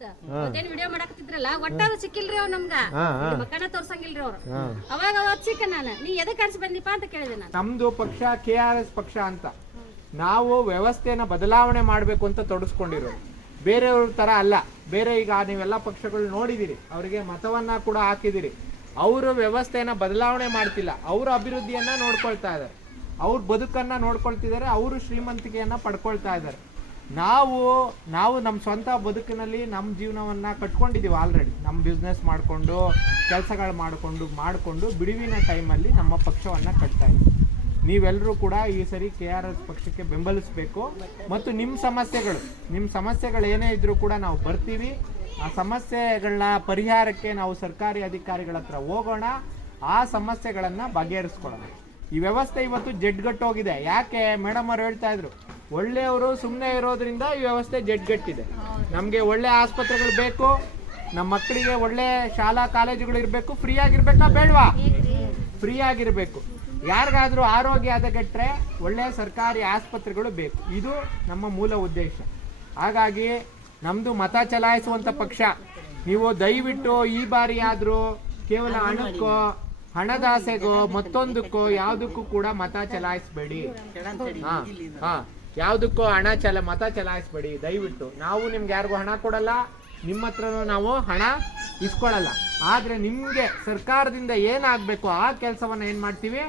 ಅದೇನ್ ವಿಡಿಯೋ ಮಾಡಕತ್ತಿದ್ರಲ್ಲ ಸಿಕ್ಕಿಲ್ರಿ ಅವ್ರು ನಮ್ಗ. ತೋರ್ಸಂಗಿಲ್ರಿ ಅವ್ರು. ಅವಾಗ ಸಿಕ್ಕ ನಾನು. ನೀ ಎದಕ್ ಕರ್ಸಿ ಬಂದಿಪ್ಪ ಅಂತ ಕೇಳಿದೆ ನಾನು. ನಮ್ದು ಪಕ್ಷ ಕೆ ಆರ್ ಎಸ್ ಪಕ್ಷ ಅಂತ. ನಾವು ವ್ಯವಸ್ಥೆನ ಬದಲಾವಣೆ ಮಾಡಬೇಕು ಅಂತ ತೊಡಸ್ಕೊಂಡಿರೋದು ಬೇರೆಯವ್ರ ತರ ಅಲ್ಲ. ಬೇರೆ ಈಗ ನೀವೆಲ್ಲ ಪಕ್ಷಗಳು ನೋಡಿದಿರಿ. ಅವರಿಗೆ ಮತವನ್ನ ಕೂಡ ಹಾಕಿದಿರಿ. ಅವರು ವ್ಯವಸ್ಥೆನ ಬದಲಾವಣೆ ಮಾಡ್ತಿಲ್ಲ. ಅವ್ರ ಅಭಿವೃದ್ಧಿಯನ್ನ ನೋಡ್ಕೊಳ್ತಾ ಇದ್ದಾರೆ. ಅವ್ರ ಬದುಕನ್ನ ನೋಡ್ಕೊಳ್ತಿದ್ದಾರೆ. ಅವರು ಶ್ರೀಮಂತಿಕೆಯನ್ನ ಪಡ್ಕೊಳ್ತಾ ಇದ್ದಾರೆ. ನಾವು ನಾವು ನಮ್ಮ ಸ್ವಂತ ಬದುಕಿನಲ್ಲಿ ನಮ್ಮ ಜೀವನವನ್ನು ಕಟ್ಕೊಂಡಿದ್ದೀವಿ ಆಲ್ರೆಡಿ ನಮ್ಮ ಬಿಸ್ನೆಸ್ ಮಾಡಿಕೊಂಡು, ಕೆಲಸಗಳು ಮಾಡಿಕೊಂಡು ಮಾಡಿಕೊಂಡು ಬಿಡುವಿನ ಟೈಮಲ್ಲಿ ನಮ್ಮ ಪಕ್ಷವನ್ನು ಕಟ್ತಾ ಇದ್ದೀವಿ. ನೀವೆಲ್ಲರೂ ಕೂಡ ಈ ಸರಿ ಕೆ ಆರ್ ಎಸ್ ಪಕ್ಷಕ್ಕೆ ಬೆಂಬಲಿಸಬೇಕು. ಮತ್ತು ನಿಮ್ಮ ಸಮಸ್ಯೆಗಳು ನಿಮ್ಮ ಸಮಸ್ಯೆಗಳು ಏನೇ ಇದ್ದರೂ ಕೂಡ ನಾವು ಬರ್ತೀವಿ. ಆ ಸಮಸ್ಯೆಗಳನ್ನ ಪರಿಹಾರಕ್ಕೆ ನಾವು ಸರ್ಕಾರಿ ಅಧಿಕಾರಿಗಳ ಹತ್ರ ಹೋಗೋಣ. ಆ ಸಮಸ್ಯೆಗಳನ್ನು ಬಗೆಹರಿಸ್ಕೊಳ್ಳೋಣ. ಈ ವ್ಯವಸ್ಥೆ ಇವತ್ತು ಜಡ್ಗಟ್ಟೋಗಿದೆ. ಯಾಕೆ? ಮೇಡಮ್ ಅವ್ರು ಹೇಳ್ತಾ ಇದ್ರು. ಒಳ್ಳೆಯವರು ಸುಮ್ಮನೆ ಇರೋದ್ರಿಂದ ಈ ವ್ಯವಸ್ಥೆ ಜಡ್ಗಟ್ಟಿದೆ. ನಮಗೆ ಒಳ್ಳೆ ಆಸ್ಪತ್ರೆಗಳು ಬೇಕು ನಮ್ಮ ಮಕ್ಕಳಿಗೆ ಒಳ್ಳೆ ಶಾಲಾ ಕಾಲೇಜುಗಳು ಇರಬೇಕು ಫ್ರೀ ಆಗಿರ್ಬೇಕಾ ಬೇಡವಾ? ಫ್ರೀ ಆಗಿರಬೇಕು ಯಾರಿಗಾದರೂ ಆರೋಗ್ಯ ಹದಗೆಟ್ರೆ ಒಳ್ಳೆ ಸರ್ಕಾರಿ ಆಸ್ಪತ್ರೆಗಳು ಬೇಕು. ಇದು ನಮ್ಮ ಮೂಲ ಉದ್ದೇಶ. ಹಾಗಾಗಿ ನಮ್ಮದು ಮತ ಚಲಾಯಿಸುವಂಥ ಪಕ್ಷ. ನೀವು ದಯವಿಟ್ಟು ಈ ಬಾರಿ ಆದರೂ ಕೇವಲ ಹಣಕ್ಕೋ ಹಣದಾಸೆಗೋ ಮತ್ತೊಂದಕ್ಕೋ ಯಾವುದಕ್ಕೂ ಕೂಡ ಮತ ಚಲಾಯಿಸಬೇಡಿ. ಹಾಂ ಹಾ. ಯಾವುದಕ್ಕೂ ಹಣ ಚಲ, ಮತ ಚಲಾಯಿಸಬೇಡಿ. ದಯವಿಟ್ಟು. ನಾವು ನಿಮ್ಗೆ ಯಾರಿಗೂ ಹಣ ಕೊಡಲ್ಲ, ನಿಮ್ಮ ಹತ್ರನೂ ನಾವು ಹಣ ಇಸ್ಕೊಳ್ಳಲ್ಲ. ಆದರೆ ನಿಮಗೆ ಸರ್ಕಾರದಿಂದ ಏನಾಗಬೇಕು ಆ ಕೆಲಸವನ್ನ ಏನು ಮಾಡ್ತೀವಿ?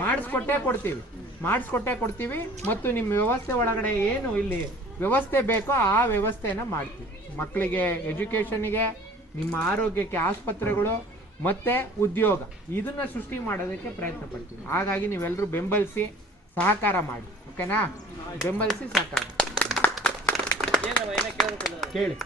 ಮಾಡಿಸ್ಕೊಟ್ಟೆ ಕೊಡ್ತೀವಿ. ಮಾಡಿಸ್ಕೊಟ್ಟೆ ಕೊಡ್ತೀವಿ ಮತ್ತು ನಿಮ್ಮ ವ್ಯವಸ್ಥೆ ಒಳಗಡೆ ಏನು ಇಲ್ಲಿ ವ್ಯವಸ್ಥೆ ಬೇಕೋ ಆ ವ್ಯವಸ್ಥೆಯನ್ನು ಮಾಡ್ತೀವಿ. ಮಕ್ಕಳಿಗೆ, ಎಜುಕೇಷನಿಗೆ, ನಿಮ್ಮ ಆರೋಗ್ಯಕ್ಕೆ ಆಸ್ಪತ್ರೆಗಳು, ಮತ್ತೆ ಉದ್ಯೋಗ. ಇದನ್ನ ಸೃಷ್ಟಿ ಮಾಡೋದಕ್ಕೆ ಪ್ರಯತ್ನ ಪಡ್ತೀವಿ. ಹಾಗಾಗಿ ನೀವೆಲ್ಲರೂ ಬೆಂಬಲಿಸಿ ಸಹಕಾರ ಮಾಡಿ ಓಕೆನಾ ಬೆಂಬಲಿಸಿ ಸಹಕಾರ. ಕೇಳಿ.